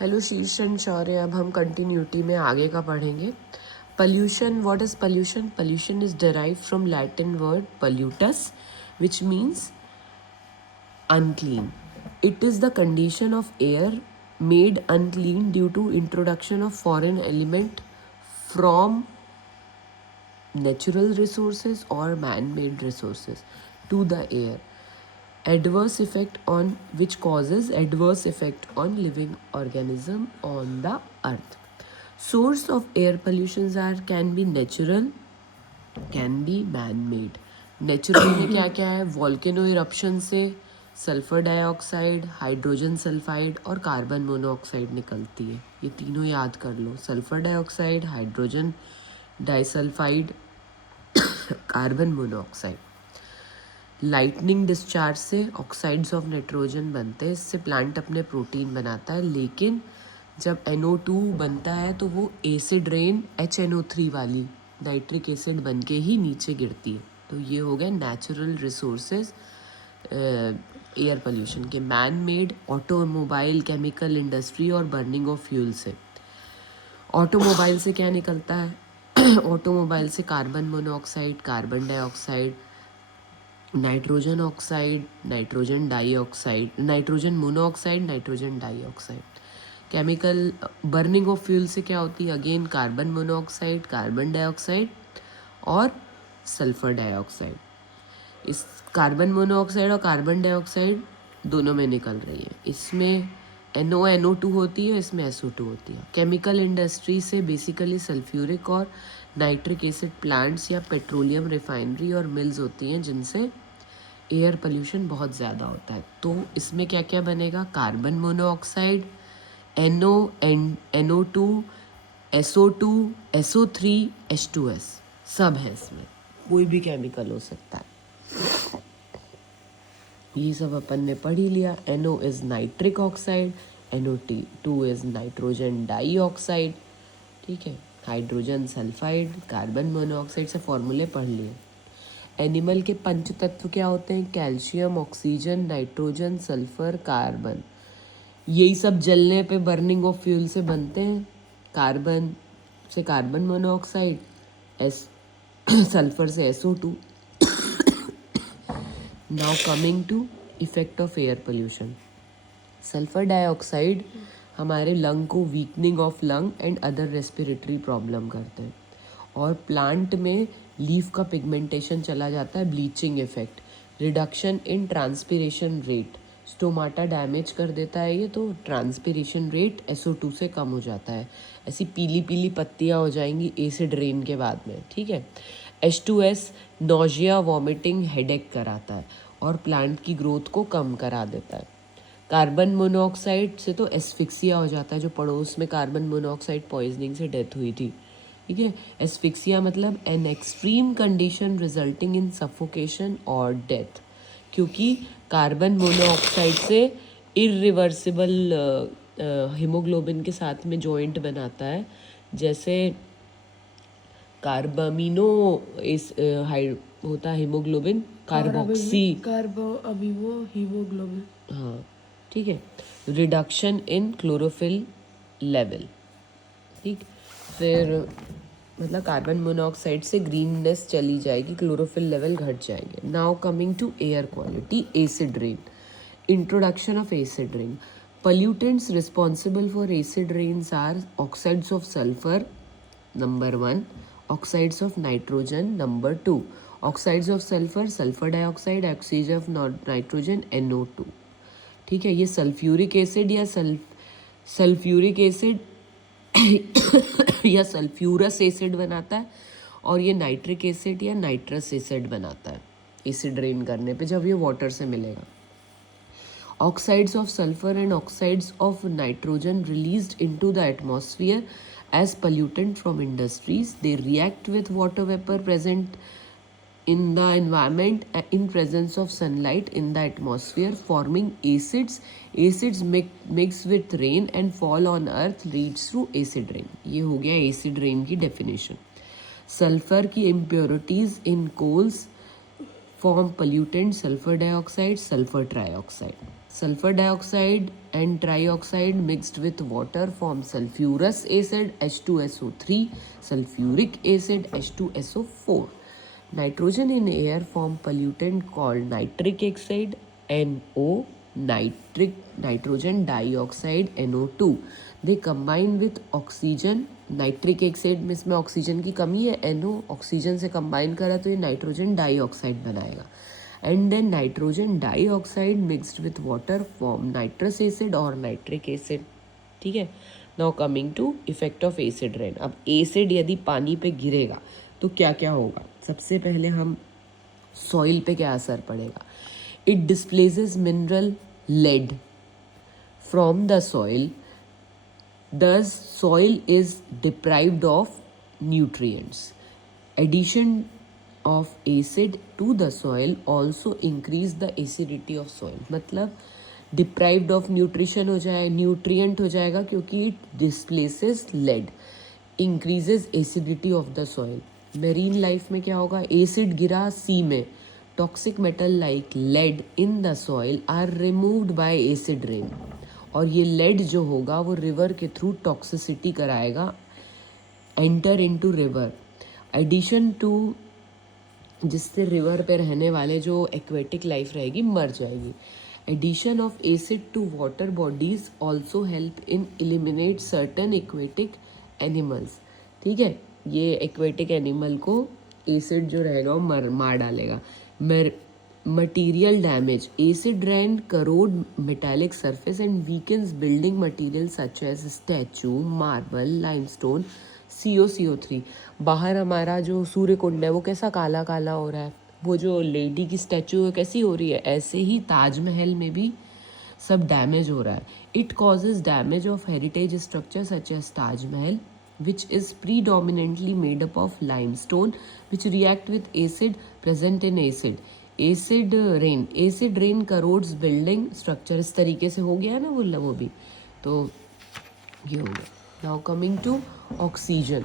Hello शीर्ष and शौर्य, अब हम कंटिन्यूटी में आगे का पढ़ेंगे. Pollution. What is pollution? Pollution is derived from Latin word pollutus, which means unclean. It is the condition of air made unclean due to introduction of foreign element from natural resources or man-made resources to the air. Adverse effect on which causes adverse effect on living organism on the earth. Source of air pollutions are can be natural, can be man-made. Natural में क्या क्या है? Volcano eruption से sulphur dioxide, hydrogen sulphide और carbon monoxide निकलती है. ये तीनों याद कर लो. Sulphur dioxide, hydrogen disulphide, carbon monoxide. Lightning discharge से ऑक्साइड्स ऑफ नाइट्रोजन बनते हैं. इससे प्लांट अपने प्रोटीन बनाता है. लेकिन जब NO2 बनता है तो वो एसिड रेन HNO3 वाली नाइट्रिक एसिड बन के ही नीचे गिरती है. तो ये हो गए नेचुरल रिसोर्सेज एयर पोल्यूशन के. Man made automobile, chemical industry और बर्निंग ऑफ फ्यूल से. ऑटोमोबाइल से क्या निकलता है? ऑटोमोबाइल से carbon monoxide, carbon dioxide, nitrogen oxide, nitrogen dioxide, nitrogen monoxide, nitrogen dioxide. Chemical burning of fuel से क्या होती है? Again carbon monoxide, carbon dioxide और सल्फर डाइऑक्साइड. इस कार्बन मोनोऑक्साइड और कार्बन डाइऑक्साइड दोनों में निकल रही है. इसमें NO2 होती है, इसमें SO2 होती है. केमिकल इंडस्ट्री से बेसिकली सल्फ्यूरिक और नाइट्रिक एसिड प्लांट्स या पेट्रोलियम रिफाइनरी और मिल्स होती हैं जिनसे एयर पोल्यूशन बहुत ज़्यादा होता है. तो इसमें क्या क्या बनेगा? Carbon monoxide, NO2, SO2, SO3, H2S सब है. इसमें कोई भी केमिकल हो सकता है. ये सब अपन ने पढ़ ही लिया. NO is nitric oxide, NO2 is nitrogen dioxide. ठीक है. हाइड्रोजन सल्फाइड, कार्बन मोनोऑक्साइड से फॉर्मूले पढ़ लिए. एनिमल के पंच तत्व क्या होते हैं? Calcium, oxygen, nitrogen, sulphur, carbon. यही सब जलने पे बर्निंग ऑफ फ्यूल से बनते हैं. कार्बन से कार्बन मोनोऑक्साइड, सल्फर से SO2. Now coming to effect of air pollution. Sulphur dioxide हमारे लंग को weakening of lung and other respiratory problem करते हैं. और प्लांट में लीफ का पिगमेंटेशन चला जाता है. Bleaching effect, reduction in transpiration rate. Stomata damage कर देता है ये, तो ट्रांसपिरेशन रेट SO2 से कम हो जाता है. ऐसी पीली पीली पत्तियाँ हो जाएंगी एसिड रेन के बाद में. ठीक है. H2S नोजिया, वॉमिटिंग, हेडेक कराता है और प्लांट की ग्रोथ को कम करा देता है. कार्बन मोनोऑक्साइड से तो एस्फिक्सिया हो जाता है. जो पड़ोस में कार्बन मोनोऑक्साइड पॉइजनिंग से डेथ हुई थी. ठीक है. एस्फिक्सिया मतलब an extreme condition resulting in suffocation और डेथ. क्योंकि कार्बन मोनोऑक्साइड से इरिवर्सिबल हीमोग्लोबिन के साथ में जॉइंट बनाता है. जैसे कार्बामिनो इस होता है हीमोग्लोबिन, कार्बोक्सी हीमोग्लोबिन. हाँ. ठीक है. Reduction in chlorophyll level. ठीक. फिर मतलब कार्बन मोनोऑक्साइड से ग्रीननेस चली जाएगी, क्लोरोफिल लेवल घट जाएंगे. Now coming to air quality. Acid rain. Introduction of acid rain. Pollutants responsible for acid rains are oxides of sulfur, number 1, oxides of nitrogen, number 2. Oxides of sulfur, sulfur dioxide, oxide of nitrogen, NO2. ठीक है. ये sulphuric acid या sulphuric acid या sulphurous acid बनाता है. और ये nitric acid या नाइट्रस एसिड बनाता है एसिड रेन करने पे, जब ये वाटर से मिलेगा. Oxides of sulfur and oxides of nitrogen released into the atmosphere as pollutant from industries. They react with water vapor present in the environment in presence of sunlight in the atmosphere, forming acids. Acids mix with rain and fall on earth, leads to acid rain. ये हो गया acid rain की definition. Sulfur की impurities in coals form pollutant sulfur dioxide, sulfur trioxide. Sulfur dioxide and trioxide mixed with water form sulfurous acid H2SO3, sulfuric acid H2SO4. Nitrogen in air form pollutant called nitric oxide NO, nitrogen dioxide NO2. They combine with oxygen. Nitric oxide में इसमें oxygen की कमी है, NO oxygen से combine करा तो ये nitrogen dioxide बनाएगा. And then nitrogen dioxide mixed with water form nitrous acid or nitric acid. ठीक है. Now coming to effect of acid rain. अब एसिड यदि पानी पे गिरेगा तो क्या क्या होगा. सबसे पहले हम सॉइल पे क्या असर पड़ेगा. It displaces mineral lead from the soil. Thus soil is deprived of nutrients. Addition of acid to the soil also increase the acidity of soil. मतलब deprived of nutrition हो जाए, nutrient हो जाएगा क्योंकि it displaces lead, increases acidity of the soil. Marine life में क्या होगा. acid गिरा sea में, toxic metal like lead in the soil are removed by acid rain. और ये लेड जो होगा वो रिवर के थ्रू टॉक्सिसिटी कराएगा, enter into river. Addition to, जिससे रिवर पे रहने वाले जो एक्वेटिक लाइफ रहेगी मर जाएगी. Addition of acid to water bodies also help in eliminate certain aquatic animals. ठीक है, ये एक्वेटिक एनिमल को एसिड जो रहेगा वो मार डालेगा. Material damage. Acid rain corrode metallic surface and weakens building materials such as statue, marble, limestone, CO3. बाहर हमारा जो सूर्य कुंड है वो कैसा काला काला हो रहा है, वो जो लेडी की स्टैचू है कैसी हो रही है, ऐसे ही ताजमहल में भी सब डैमेज हो रहा है. It causes damage of heritage structure such as Taj Mahal which is predominantly made up of limestone which react with acid present in acid. Acid rain crores building structure. इस तरीके से हो गया ना वो भी, तो ये हो गया. Now coming to oxygen.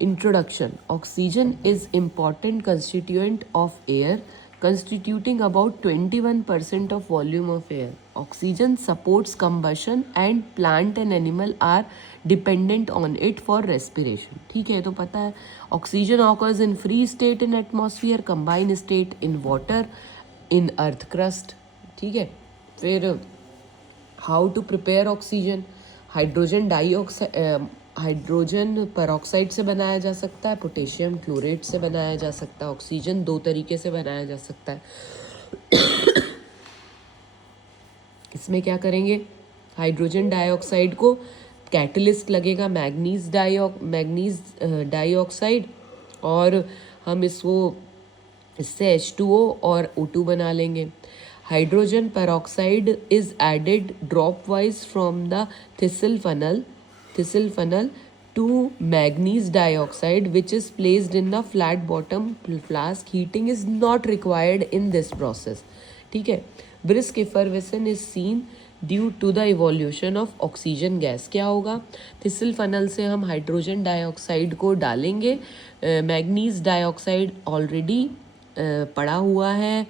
Introduction. Oxygen is important constituent of air, constituting about 21% of volume of air. Oxygen supports combustion and plant and animal are dependent on it for respiration. ठीक है, तो पता है. Oxygen occurs in free state in atmosphere, combined state in water, in earth crust. ठीक है. फिर how to prepare oxygen. Hydrogen peroxide से बनाया जा सकता है, पोटेशियम क्लोरेट से बनाया जा सकता है. ऑक्सीजन दो तरीके से बनाया जा सकता है. इसमें क्या करेंगे, हाइड्रोजन डाइऑक्साइड को कैटलिस्ट लगेगा मैग्नीज डाइऑक्साइड, और हम इससे H2O और O2 बना लेंगे. Hydrogen peroxide is added dropwise from the thistle funnel to manganese dioxide which is placed in the flat bottom flask. Heating is not required in this process. ठीक है. brisk effervescence is seen due to the evolution of oxygen gas. क्या होगा, thistle funnel से हम hydrogen dioxide को डालेंगे. Manganese dioxide already पड़ा हुआ है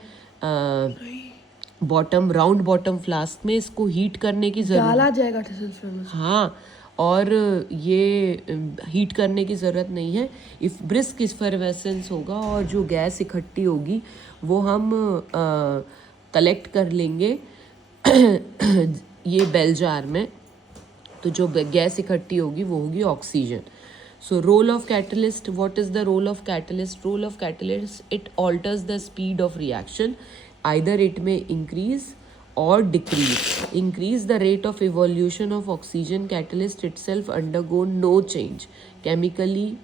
राउंड बॉटम फ्लास्क में. इसको हीट करने की जरूरत डाला जाएगा थिसल फनल. हाँ, और ये हीट करने की ज़रूरत नहीं है. इफ ब्रिस्क इफरवेसेंस होगा और जो गैस इकट्ठी होगी वो हम कलेक्ट कर लेंगे ये बेल जार में. तो जो गैस इकट्ठी होगी वो होगी oxygen. So role of catalyst. What is the role of catalyst. Role of catalyst, it alters the speed of reaction. Either it में increase or decrease. Increase the rate of evolution of oxygen. Catalyst itself undergo no change chemically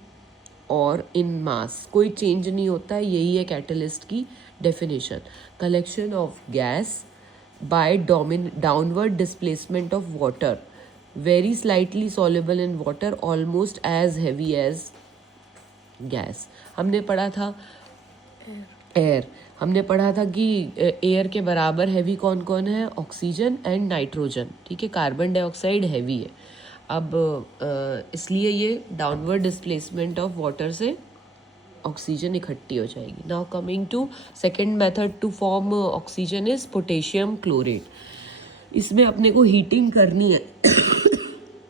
or in mass. कोई change नहीं होता है. यही है catalyst की definition. Collection of gas by downward displacement of water. Very slightly soluble in water, almost as heavy as gas. हमने पढ़ा था एयर. हमने पढ़ा था कि एयर के बराबर हैवी कौन कौन है, ऑक्सीजन एंड नाइट्रोजन. ठीक है, कार्बन डाइऑक्साइड हैवी है. अब इसलिए ये डाउनवर्ड डिस्प्लेसमेंट ऑफ वाटर से ऑक्सीजन इकट्ठी हो जाएगी। Now coming to second method to form oxygen is potassium chlorate. इसमें अपने को हीटिंग करनी है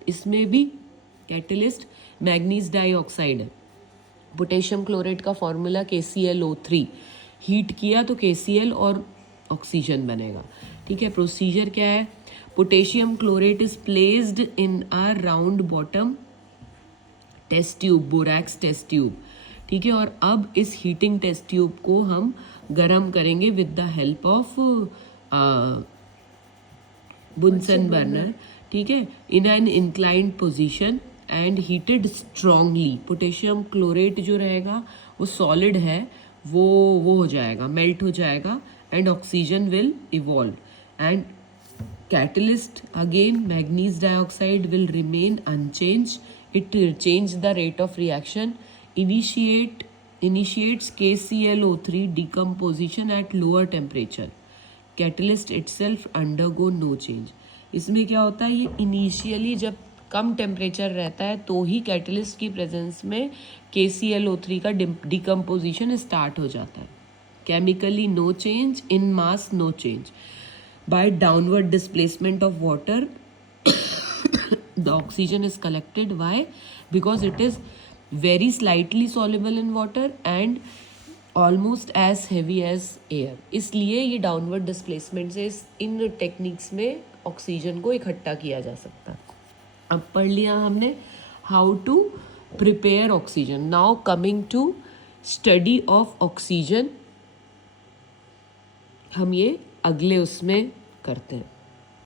इसमें भी कैटलिस्ट मैग्नीज डाइऑक्साइड है। पोटेशियम क्लोरेट का फॉर्मूला KClO3, हीट किया तो KCl और ऑक्सीजन बनेगा। ठीक है, प्रोसीजर क्या है? Potassium chlorate is placed in a round bottom test tube, borax test tube. ठीक है, और अब इस हीटिंग टेस्ट ट्यूब को हम गर्म करेंगे with the help of Bunsen burner. ठीक है, in an inclined position and heated strongly. Potassium chlorate जो रहेगा वो सॉलिड है, वो हो जाएगा, मेल्ट हो जाएगा and oxygen will evolve and catalyst again magnesium dioxide will remain unchanged. It will change the rate of reaction, initiates KClO3 decomposition at lower temperature. Catalyst itself undergo no change. इसमें क्या होता है, ये initially जब कम temperature रहता है तो ही catalyst की प्रेजेंस में KClO3 का डिकम्पोजिशन स्टार्ट हो जाता है। Chemically no change, in mass no change. By downward displacement of water the oxygen is collected. Why? Because it is very slightly soluble in water and almost as heavy as air. इसलिए ये downward displacement से इन techniques में oxygen को इकट्ठा किया जा सकता है। अब पढ़ लिया हमने how to prepare oxygen. Now coming to study of oxygen, हम ये अगले उसमें करते हैं।